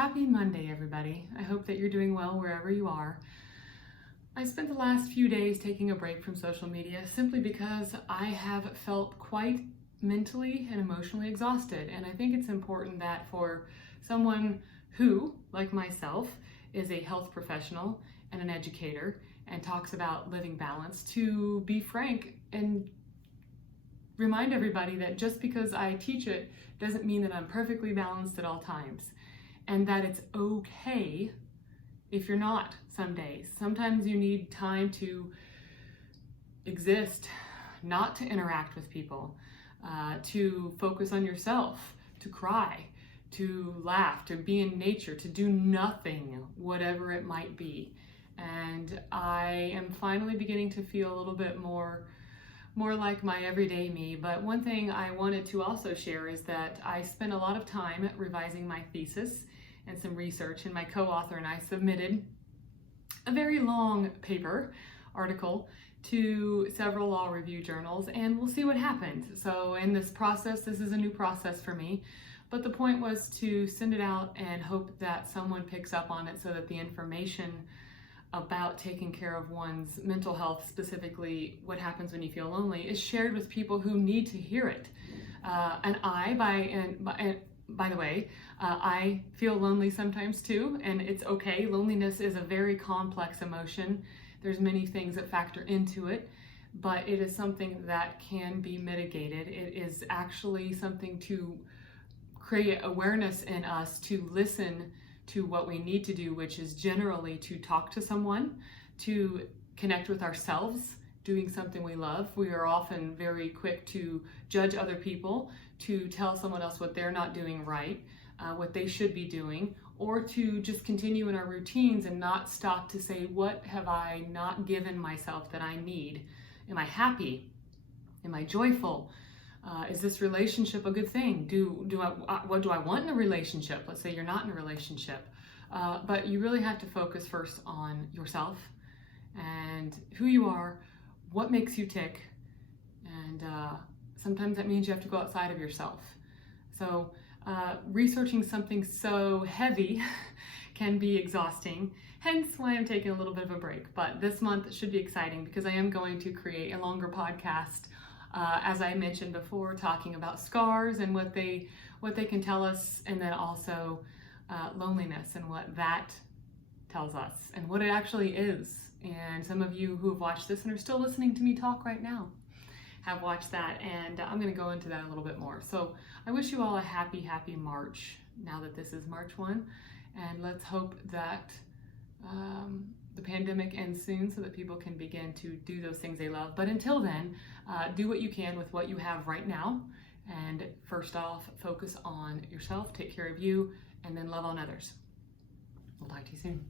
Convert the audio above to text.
Happy Monday, everybody. I hope that you're doing well wherever you are. I spent the last few days taking a break from social media simply because I have felt quite mentally and emotionally exhausted. And I think it's important that for someone who, like myself, is a health professional and an educator and talks about living balanced, to be frank and remind everybody that just because I teach it doesn't mean that I'm perfectly balanced at all times, and that it's okay if you're not some days. Sometimes you need time to exist, not to interact with people, to focus on yourself, to cry, to laugh, to be in nature, to do nothing, whatever it might be. And I am finally beginning to feel a little bit more like my everyday me. But one thing I wanted to also share is that I spent a lot of time revising my thesis and some research, and my co-author and I submitted a very long article to several law review journals, and we'll see what happens. So in this process, this is a new process for me, but the point was to send it out and hope that someone picks up on it so that the information about taking care of one's mental health, specifically what happens when you feel lonely, is shared with people who need to hear it. By the way, I feel lonely sometimes too, and it's okay. Loneliness is a very complex emotion. There's many things that factor into it, but it is something that can be mitigated. It is actually something to create awareness in us to listen to what we need to do, which is generally to talk to someone, to connect with ourselves, doing something we love. We are often very quick to judge other people, to tell someone else what they're not doing right, what they should be doing, or to just continue in our routines and not stop to say, what have I not given myself that I need? Am I happy? Am I joyful? Is this relationship a good thing? What do I want in a relationship? Let's say you're not in a relationship, but you really have to focus first on yourself and who you are, what makes you tick, and sometimes that means you have to go outside of yourself. So researching something so heavy can be exhausting, hence why I'm taking a little bit of a break. But this month should be exciting because I am going to create a longer podcast, as I mentioned before, talking about scars and what they can tell us, and then also loneliness and what that tells us and what it actually is. And some of you who have watched this and are still listening to me talk right now have watched that, and I'm going to go into that a little bit more. So I wish you all a happy March, now that this is March 1, and let's hope that the pandemic ends soon so that people can begin to do those things they love. But until then, do what you can with what you have right now, and first off, focus on yourself, take care of you, and then love on others. We'll talk to you soon.